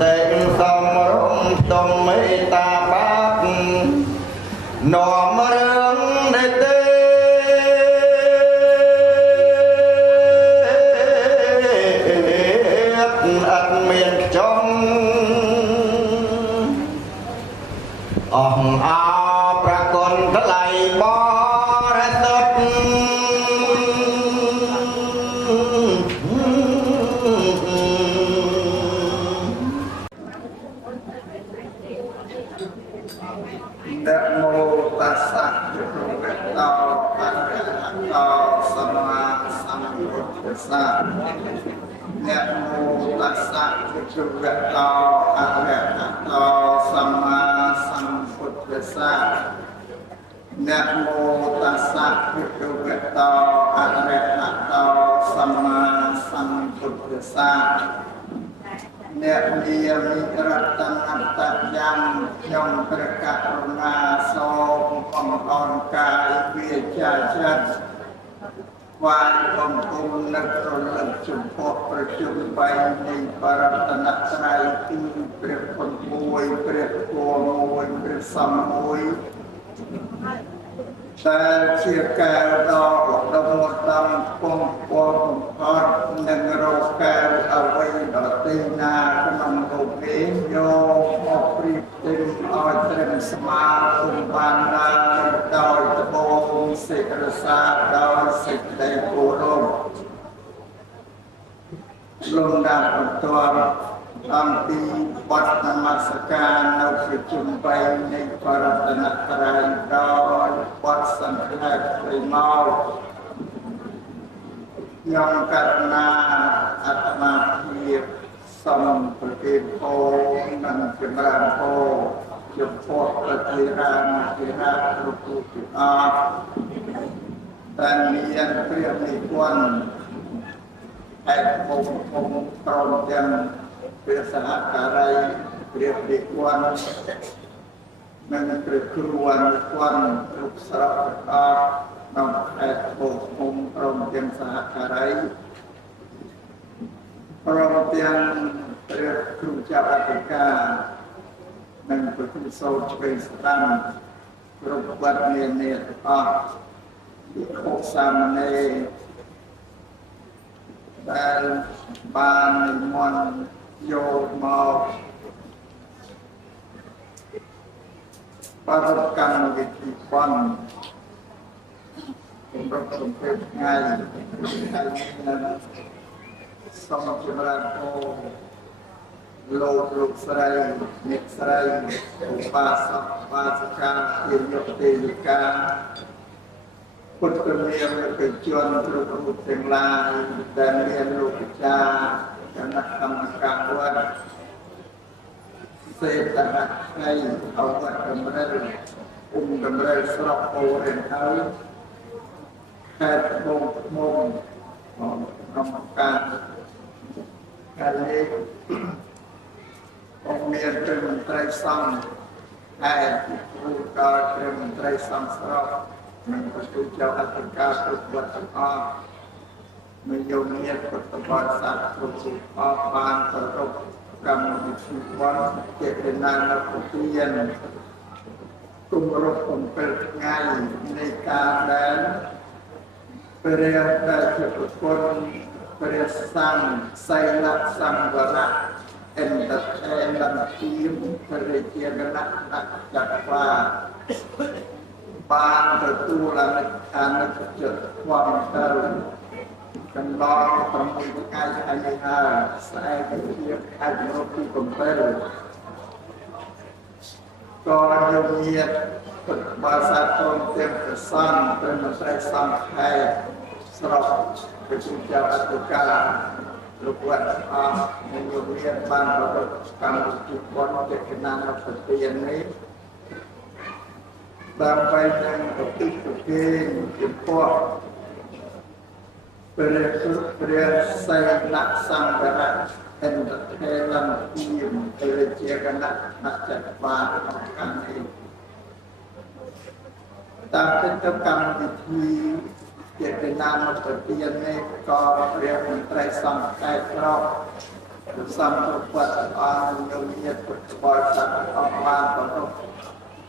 ติสมรมตมเมตตาบัตนอมเรื่องในเตอันเมียนจงอ่องอาประกนทลายบริสุทธิ์นะโมตัสสะภะคะวะโตอะระหะโตสัมมาสัมพุทธัสสะนะโมตัสสะภะคะวะโตอะระหะโตสัมมาสัมพุทธัสสะนะโมตัสสะภะคะวะโตอะระหะโตสัมมาสัมพุทธัสสะអ្នកមានរតនតយ៉ាងខ្ញុំព្រះករុណាសូមអំអរកាយវាចាចិត្តបានបំពុំនឹករលឹកចំពោះប្រជុំបីនៃបរតនត្រ័យគឺព្រះពុទ្ធមួយព្រះធម៌មួយព្រះសង្ឃមួយតែជាការដ៏ឧត្តមឧត្តមពងពោះបំផុតនឹងរកការអ្វីដទៃណាក្នុងលោកនេះយកមកព្រៀបផ្ទឹមឲ្យត្រឹមស្មើគុំបានឡើយដោយត្បូងសេចក្ដីសាដោយសេចក្ដីគោរពលំដាប់បន្ទាប់អំពីបទនមស្ការនៅប្រជុំបីនៃបរតនត្រ័យដោយបទសង្ខេបពីមកខ្ញុំករណាអាត្មាភាពសូមប្រគេនពរនិងចម្រើនពរចំពោះព្រះធេរានុធេរៈគ្រប់រូបទាំងអស់តែមានព្រះនិព្វានឯកមុខព្រមទាំងព្រះសហការីព្រះនិព្វាននិងព្រះគ្រូអនុវត្តគ្រប់ស្រុកទាំងអស់ក្នុងខេត្តត្បូងឃ្មុំព្រមទាំងសហការីព្រមទាំងព្រះគ្រូចៅអធិការនិងព្រះគ្រូសូត្រឆ្វេងស្ដាំគ្រប់វត្តមានទាំងអស់ភិក្ខុសាមណេរដែលបាននិមន្តយកមកប្រតិកម្មវិធីប៉ុនសម្រាប់សង្ឃេបថ្ងៃហើយនឹងសូមចម្រើនពរលោកស្រីអ្នកស្រីឧបាសកបាសិកាទានយកទេយិកាពុទ្ធនាមកិច្ចជនគ្រប់រូបទាំងឡាយដែលមានលោកពិចារគណៈកម្មការវត្តសេតនៈថ្ងៃអវត្តកម្រិតកម្រិតស្រុកពោធិ៍ហើយខេត្តត្បូងឃ្មុំក្នុងការកាលនេះôngមានព្រះមន្ត្រីសង្ឃហើយគ្រូដល់ព្រះមន្ត្រីសង្ឃស្រុកនិងព្រះគ្រូចៅអធិការគ្រប់វត្តទាំងអស់មានយោធាពុទ្ធបរិស័ទគ្រប់រូបអបបានប្ររពកម្មវិធីវត្តចេតនានៅពុទ្ធិយនគម្រប់7ថ្ងៃនៃការដែលព្រះដែលជាប្រគុណព្រះសង្ឃសីលសង្វរៈអន្តថេនន្ទាមព្រះជាគណៈចក្រវាបានទទួលអនុចិត្តធម្មទៅកន្លង6ថ្ងៃហើយហើយស្អែកជាខែរកទី7ក៏យកញាតពុទ្ធបរិស័ទទាំងព្រះសង្ឃព្រះមន្ត្រីសង្ឃខេត្តស្រុកព្រះគ្រូចៅអធិការលោកវត្តអស់និងយកញាតបានប្រកបកម្មវិធីបុណ្យចេតនានៅប្រទេសនេះដើម្បីនឹងឧទ្ទិសប្រគេនចំពោះព្រះសីលសង្ឃរៈអន្តថេនន្ទាមព្រះជាគណៈចក្រវាលក្នុងការនេះតាមកិច្ចកម្មវិធីចេតនានៅប្រទេសនេះក៏ព្រះមន្ត្រីសង្ឃខេត្តស្រុក សំពុទ្ធអង្គញោមញាតពុទ្ធបរិស័ទអស់បានប្រកប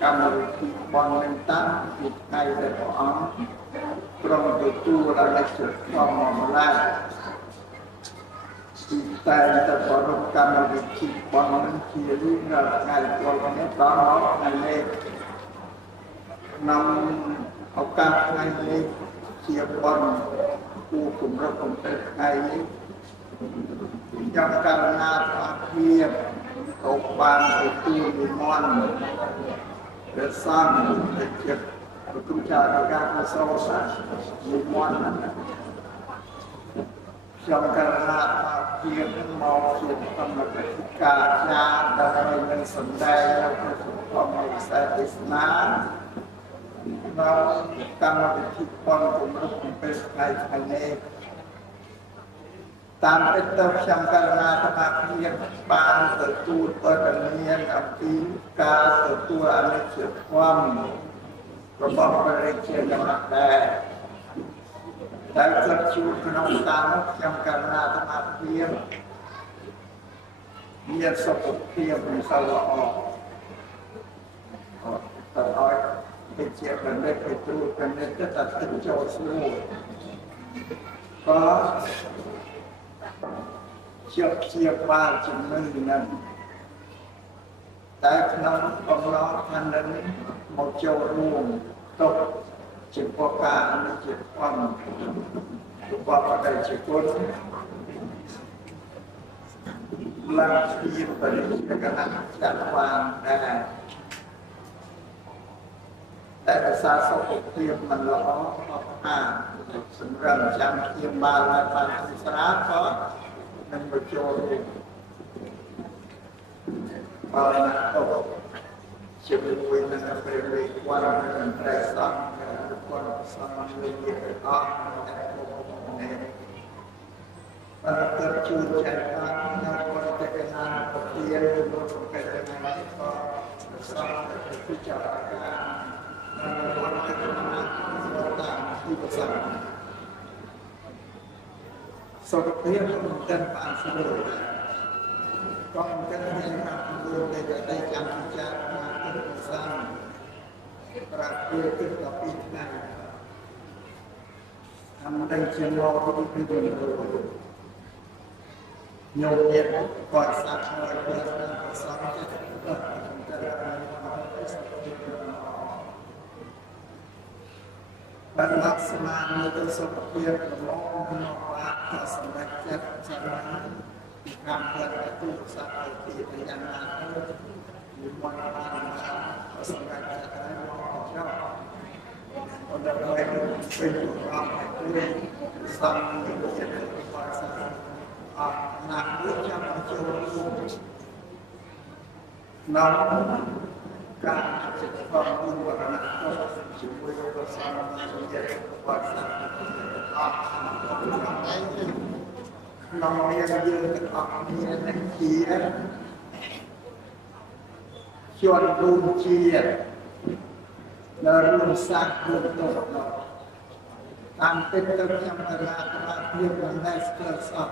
កម្មវិធីបន់នឹងតាមពីថ្ងៃដែលព្រះអង្គទ្រង់ទទួលដល់ជាធម្មម្ល៉េះទីតែតែប្រកបកម្មវិធីបន់នឹងជារៀងរាល់ថ្ងៃចូលនេះដល់មកថ្ងៃនេះក្នុងឱកាសថ្ងៃនេះជាបន់គូគម្រប់កំពេចថ្ងៃនេះចាំករណាអាភិបទៅបានទទួលនិមន្តព្រះសង្ឃទៅចិត្តប្រគំចារការកសលសានិមន្តចាំករណាអាភិបមកជាកម្មកិច្ចការចារដើម្បីនឹងសម្ដែងនៅព្រះធម៌វិស័យទេសនានៅកម្មវិធីបន់គម្រប់កំពេចថ្ងៃនេះតាមពិតទៅខ្ញុំករណាសមាភិបបានទទួលបទមានអំពីការទទួលអនិច្ចធម៌របស់ព្រះរាជាណាចក្រដែរតែគិតជួបក្នុងតាមនោះខ្ញុំករណាសមាភិបមានសុខភាពមិនសូវល្អទៅឲ្យទៅជាបណ្ឌិតទៅទូបណ្ឌិតទៅតែទឹកចូលស្រួលក៏ជាបាលជំនឿនឹងតែក្នុងបំណងថានឹងមកចូលរួមទុកជាពកការនេះជាធម្មរបស់បដិជាគុណឡើងជាបរិយាកាសចាត់បានដែរតែភាសាសុខភាពមិនល្អអស់អាសម្រាប់ចាំជាបាលឲ្យបានស្រាលក៏នឹងបញ្ចូលបាលណាទៅជាមួយនឹងព្រះរាជវត្តនិងព្រះសង្ឃគាត់សង្ឃលើកអស់នេះបើទៅជួយចែកបាននៅគាត់ទៅកណាប្រទានរបស់ព្រះកណានេះក៏សង្ឃទៅពិចារណាគាត់ទៅកណាតាមទីប្រសើរសុខភាពមិនទាន់បានស្រួលក៏មិនទាន់មានការព្រួយតែតែចាំពិចារណាទៅប្រសាប្រាប់ពីទឹក12ថ្ងៃតែជាលោកពីពីញោមទៀតគាត់សាក់ហើយគាត់ប្រសាចិត្តគាត់បានមកស្មានទៅសុខភាពរបស់ក្នុងបាក់ក៏សម្រេចចិត្តសម្រាប់ពីកម្មផលទូរស័ព្ទឲ្យពីយ៉ាងណាទៅមានមកបានក៏សម្រេចចិត្តហើយមកចោលអត់ដល់ពេលពេលប្រកបឲ្យសំជាតិរបស់សាអត់ណាស់ដូចចាំចូលរួមនៅការចិត្តផងមួយវរណៈជាមួយប្រសាទជាតិរបស់សាអត់ក្នុងនាមយើងទាំងអស់គ្នានឹងជាជាន់រួមជាតិនៅរួមសាស្ត្ររួមទៅតាមពិតទៅខ្ញុំកណាត់ភាពមិនដែលស្គាល់សោះ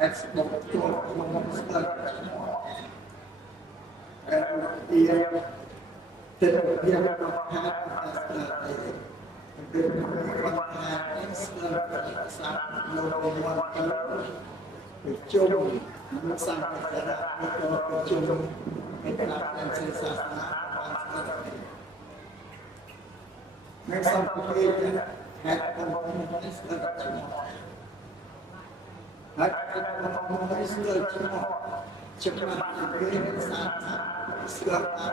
អេសបុកចូលក្នុងស្គាល់ទីទឹកវាប្រកាសថាស្ទើរតែគឺគាត់ថាស្ទើរតែសាស្ត្រលោកមកទៅប្រជុំនឹងសាស្ត្រសាស្ត្រក៏ប្រជុំឯកសារសាសនាបានស្ទើរតែនៅសង្គមនេះហេតុផលនេះស្ទើរតែហេតុផលនេះស្ទើរតែច្បាស់ពីសាស្ត្រស្គាល់ថា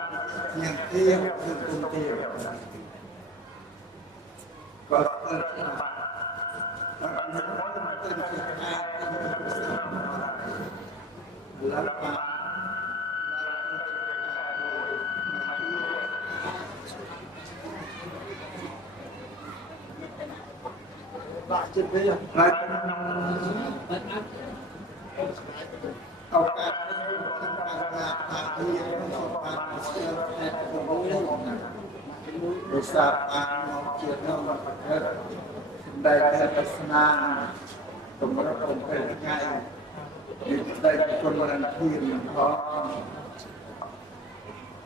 យ៉ាងទៀងគឺគុំទៀងក៏ស្គាល់ថាតែទៅជាការទៅប្រសាទឡើយបាទបាក់ចិត្តវិញហើយឱកាសនេះខ្ញុំបានថាពីសូមបានស្គាល់តែជាមួយដោយសារបានមកជានៅមកប្រកបសម្ដែងតែសាសនាតម្រូវកំពេញថ្ងៃនិ ได้คนนั้นที่พอ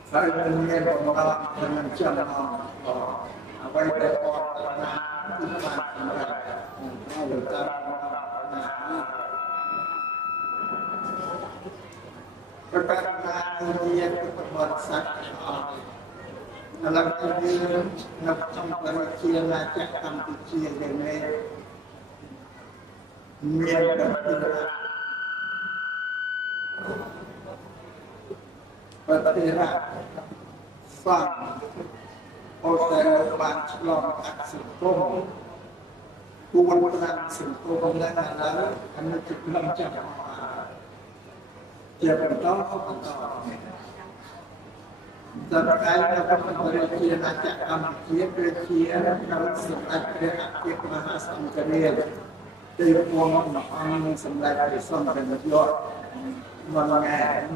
ใส่เป็นเมียของเราเป็นเจ้าน้องเอาไว้แต่พอนาที่ผ่านมาเราหรือตามประกาศงานเรียนประวัติศาสตร์dalam kemudian macam perkiraan macam Kampuchia ini Myanmar bergerak sang Australia Banslong Aksum Kuwatan Sentuh dan lalu kami juga macam Siapa tahu terkait dengan perkiraan acak Kampuchia perkiraan kalau sebagai aktif bahasa Inggeris dari puang orang sembilan belas dan jauh mengenai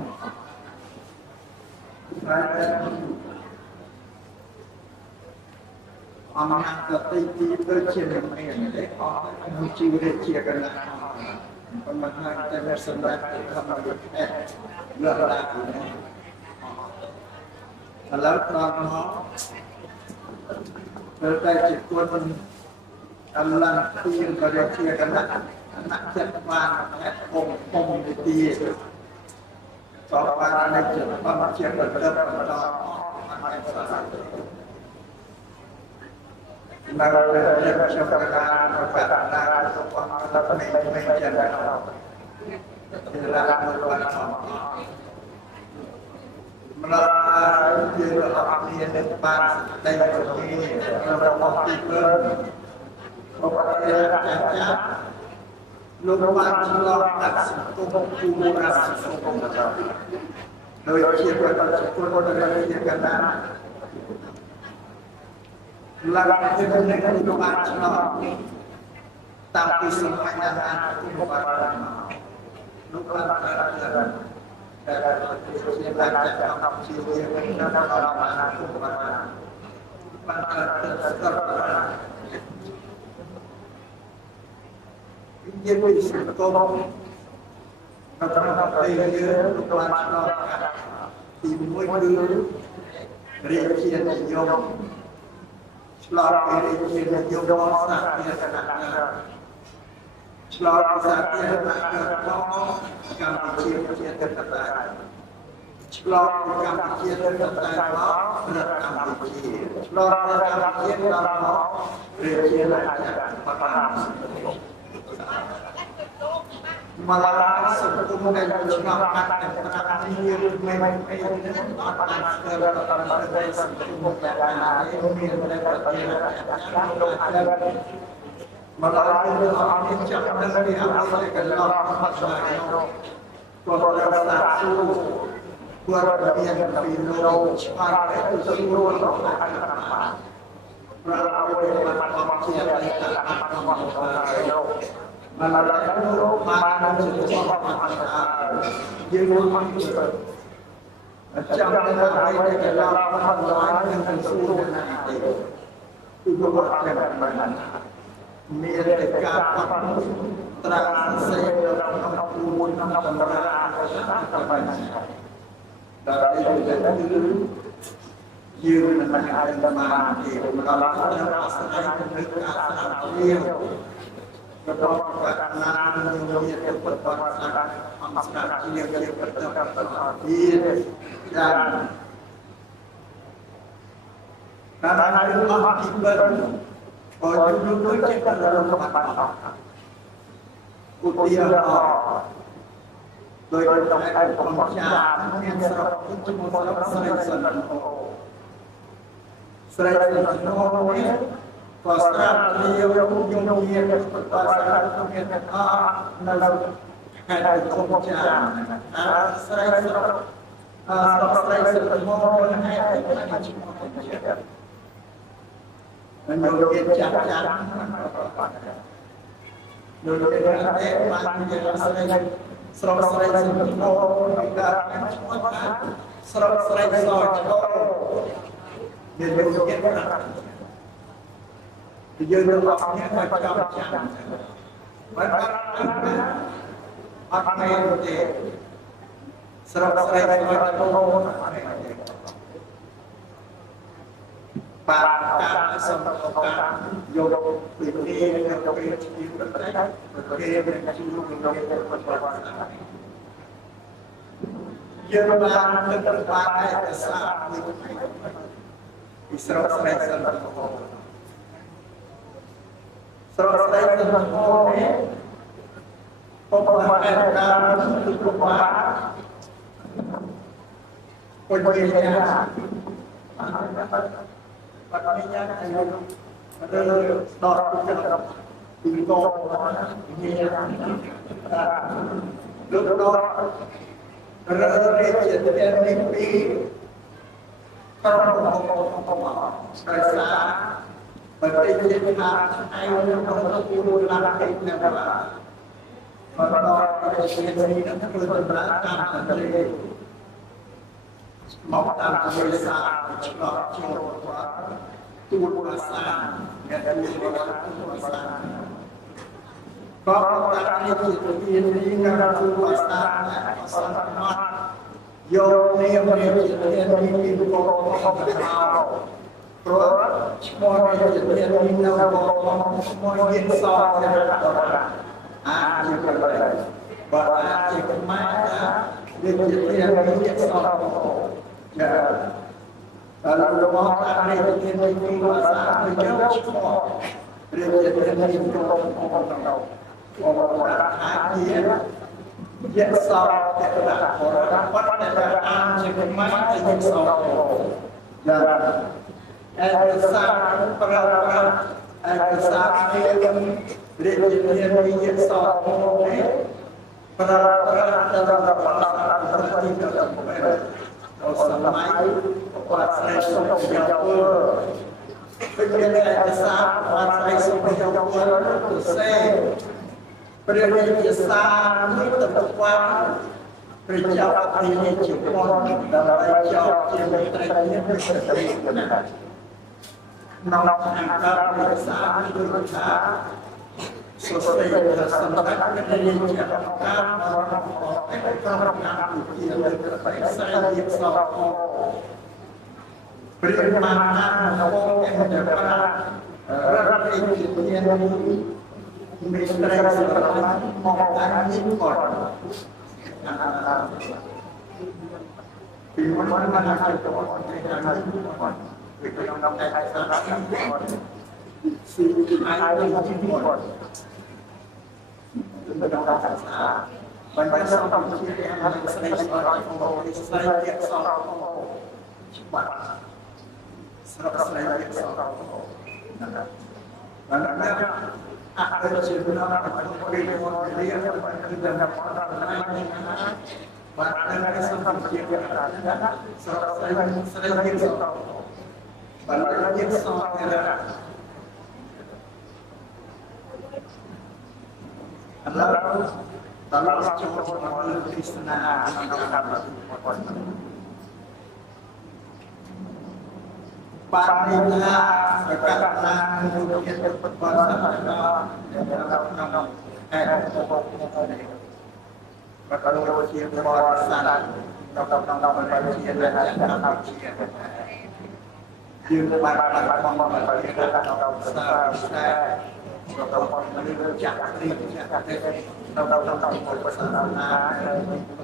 amanah tertinggi perkiraan ini Kampuchia perkiraan pemahaman dan sembilan belas kalau kalau berbagai pun Allah yang berkata anak Jepang om di sopan Jepang siapa berkata Naga siapa berkata sopan menjaga melalui dia depan dan begini beberapa tipe beberapa caca lupa celok sentuh kuburan dari siapa tercukur dari karena melalui dengan lupa celok tapi semuanya kuburan lupa tercukur dari baca Kampuchia dan orang-orang kuburan pada tersebar dia bisa tolong beberapa player lupa celok timur region Yom celok region Yom saatnya Selama saatnya Kampuchia tertarik. Selama Kampuchia tertarik, berat Kampuchia. Selama Kampuchia tertarik, region aja panas. Malah sebelum dan selamat dan terakhir memang panas dari sebelum dan melalui orang yang dari Allah Allah Subhanahu satu buat yang pino sampai itu seluruh orang melalui manusia kita melalui mana semua yang macam mana dalam Allah yang seluruh nanti itu berkaitan mereka transaksi dalam kubur dari ituยืนมันอาจจะมาเกี่ยวกับเราจะอาศัยเป็นการเลี้ยงแล้วก็การงานเรื่องที่เปิดประสานความสามารถที่เรียกว่าที่การเรื่องที่เปิดพออยู่ด้วยกันเราก็มาอุทิศโดยต้องใช้ความชาเรียนสอบคุณสมุทรสายสันติ Selain itu, pasal beliau yang berpasangan dengan dalam hadis pembicaraan. Selain itu, mohon hadis pembicaraan. Menurut cara menurut selain dia berkata, dia berlakunya macam-macam. ត់មានទេស្រកស្រីស្រកទៅបាទការសំដៅការយកពីនេះទៅពីជីវិតប្រទេសគេមានជីវិតក្នុងប្រទេសយើងបានទៅបានឯកសារពីស្រកស្រីស្រកទៅស្រកស្រីស្រកទៅពុំបានការគឺគ្រប់បានពុទ្ធវិញ្ញាណបាត់វិញ្ញាណឲ្យលើដកពីកោវិញ្ញាណលើដកររេជាទាំងនេះពីក្រុមដោយសារបរិយាកាសថាឯងនៅក្នុងខ្លួនឡានឯងនៅបាទមកដល់ប្រទេសនេះនឹងធ្វើដំណើរតាមប្រទេសមកតាមវិសាឆ្លងចូលទូលភាសាអ្នកដែលមានភាសាក៏តាមនេះជាទាននេះការទូលភាសាអសន្នតយកនាមនេះជាទាននេះពីគោលរបស់ព្រោះឈ្មោះនេះជាទាននេះនៅឈ្មោះយិនសតអាចជាប្រកបបើអាចជាខ្មែរវាជាទាននេះជាសតចាដល់លោកថានេះទាននេះពីភាសាទៅយកឈ្មោះរៀបជាទាននេះក្នុងអាចជាយិនសតតែដាក់បរិបទតែអាចជាខ្មែរទៅយិនសតចាឯកសារប្រើប្រាស់ឯកសារនេះរៀបជាទាននេះយិនសតនេះប្រើប្រាស់ទៅដល់បណ្ដាប្រតិទិនទៅសម័យបាត់ស្រីសុខវិជ្ជាពេលមានឯកសារបាត់ស្រីសុខវិជ្ជាទៅសេព្រះរាជសារនេះទៅបានព្រះចៅអធិរាជពន្ធដើម្បីចោទជាមេត្រីនេះប្រសិទ្ធភាពក្នុងអង្គការឯកសារដូចថាសុស្ដីថាសន្តាននៃរាជអង្គការរបស់ក្រុមការជាលើកប្រតិស័យរៀបសរព្រះមហារបស់អង្គការរដ្ឋវិទ្យាមេត្រីសម្រាប់មកអានគាត់ពីមុនមកណាទៅទៅពីក្នុងឯកសារគាត់ស៊ីអាចទៅជីវិតគាត់ទៅដល់ការศึกษาបញ្ហាសំខាន់ជាអានស្ដីស្អររបស់ស្ដីជាសរច្បាប់ស្រកស្ដីជាសរนะครับបានអាចជាដំណើររបស់ព្រះរាជរដ្ឋាភិបាលបានគឺដំណើររបស់រដ្ឋាភិបាលបាននៅសំខាន់ជាស្រកស្ដីជាសរបានជាសរAllah dalam contoh model Krishna Panita berkata kemudian berpuasa dalam kalau dia berpuasa dalam bagian dan dia Protokoll menunjukkan tentang persamaan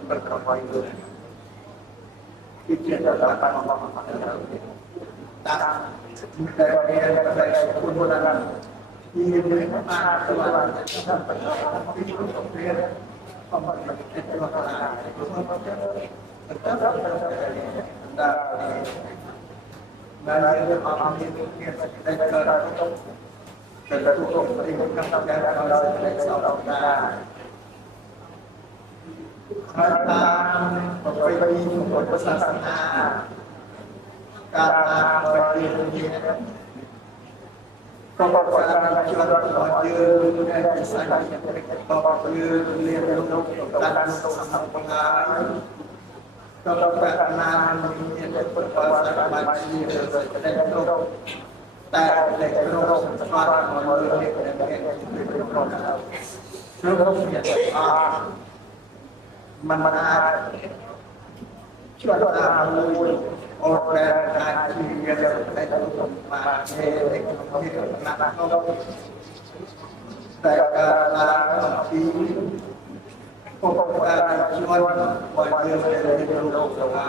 berkelompok itu tidak dapat memahami tak dari penggunaan ini mana Tuhan ini untuk dia tertutup menimbulkan negara saudara tentang pemimpin bersasana karena bagi kepercayaan wajib dan misalnya bahwa beliau dan sang pengaruh kepercayaan menjadi berbahasa wajib dan tại để pro phát mọi người để thực hiện việc đó. Trước hết มันช่วยตามลุยโอแรการที่เรียนได้ทุกมาเทเด็กที่นักเขาแต่การลาที่พวกการช่วยวันเดียวในโลกสภา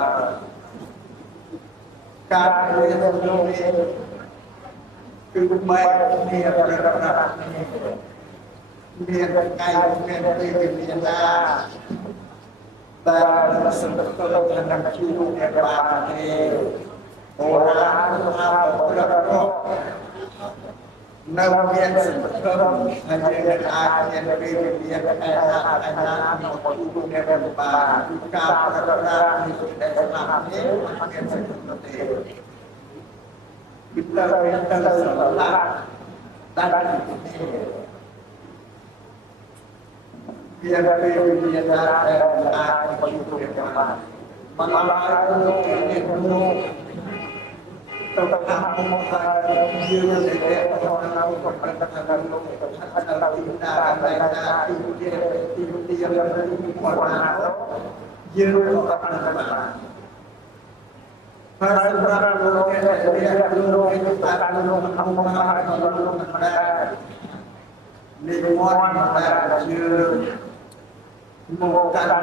การเรียนรู้คือไม่มีอะไรมีไกลมีมีนาแต่สมบูรณ์ทางชีวิตในบ้านเองโบราณภาพโบราณโลกนักเรียนสมบูรณ์อาจารย์อาจารย์เรียนอาจารย์มาดูในบ้านการประกาศในในสถานนี้มันเป็นสิ่งที่kita salah dan ini biar dia dan begitu depan malah ini dulu tentang menguasai diri dari orang kepercayaan adalah tindakan mereka itu yang warna diri orang Para lulung dia lulung itu tak lulung kamu mahal lulung mereka limon mereka bukan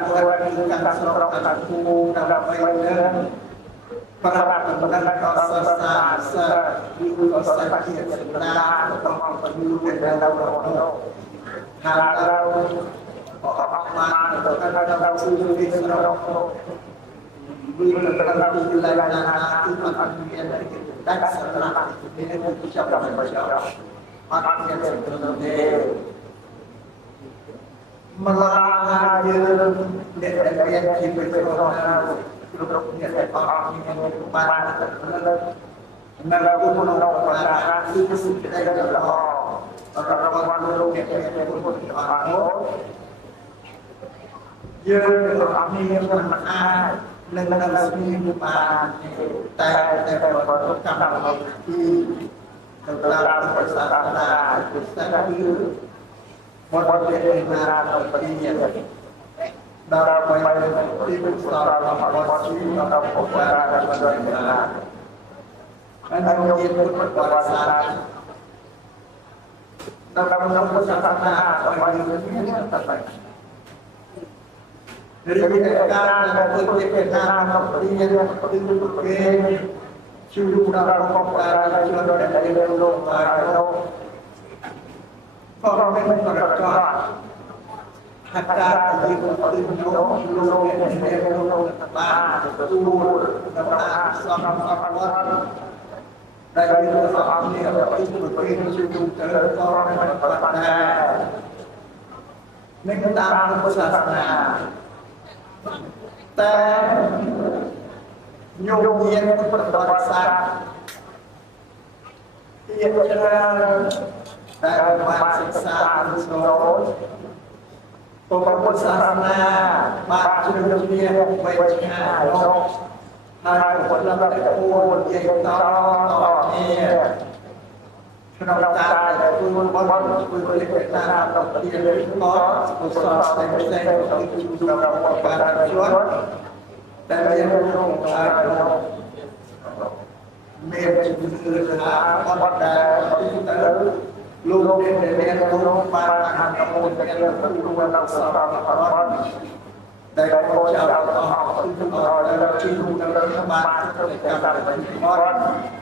bukan sorok aku dalam bayan para pendengar kasa ibu sakit sebenar atau penuh dalam roh kalau orang atau sudah diserok Bila terlalu dilayan hati manusia dari kita dan setelah itu dia berucap manusia sebenarnya melahirkan dari yang kita berkorban produknya orang yang berkorban melakukan orang itu sudah ada orang yang berkorban dia orang yang berkorban lần đầu tiên mà tại một trong một khi được làm một sản là sẽ đưa một việc làm một cái gì đó vậy thì mình sau là một suy nghĩ nó không có ra là một chuyện là anh không biết một quả sản nó không có sản là mọi người biết là vậy dariการฝึกเป็นการเรียนตึงเกณฑ์ชูดาวของการเชื่อในเรื่องโลกไปโลกก็ไม่เป็นประกอบหัตถาที่ตึงโลกโลกในเรื่องโลกบ้านตูนบ้านสองวันได้เรื่องสองนี้เราไปฝึกเป็นชูเจริญก็ไม่เป็นประกอบในตามพุทธศาสนาแต่โยมเรียนพุทธศาสนาที่จะได้มาศึกษาสอนพุทธศาสนามาจุดเรียนไว้ที่ห้าโลกให้คนละแบบพูดเองต่อเนี่ยเราได้คุณบอลคุณบริเวณนาเราเรียนรู้ก็อุตส่าห์ใส่ใจเราดูเราการช่วยแต่เรียนรู้เราเมื่อจุดหาคนแต่แต่ลูกเรียนรู้มาทำกับคนเรียนรู้เราสอนเราแต่คนจะเอาเราชี้ดูเราทำมาในการปฏิบัติ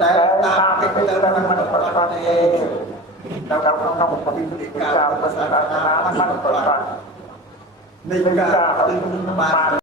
แต่ตามที่เรามันปฏิบัติเองเราต้องปฏิบัติการภาษาธรรมะมันปฏิบัติในการปฏิบัติ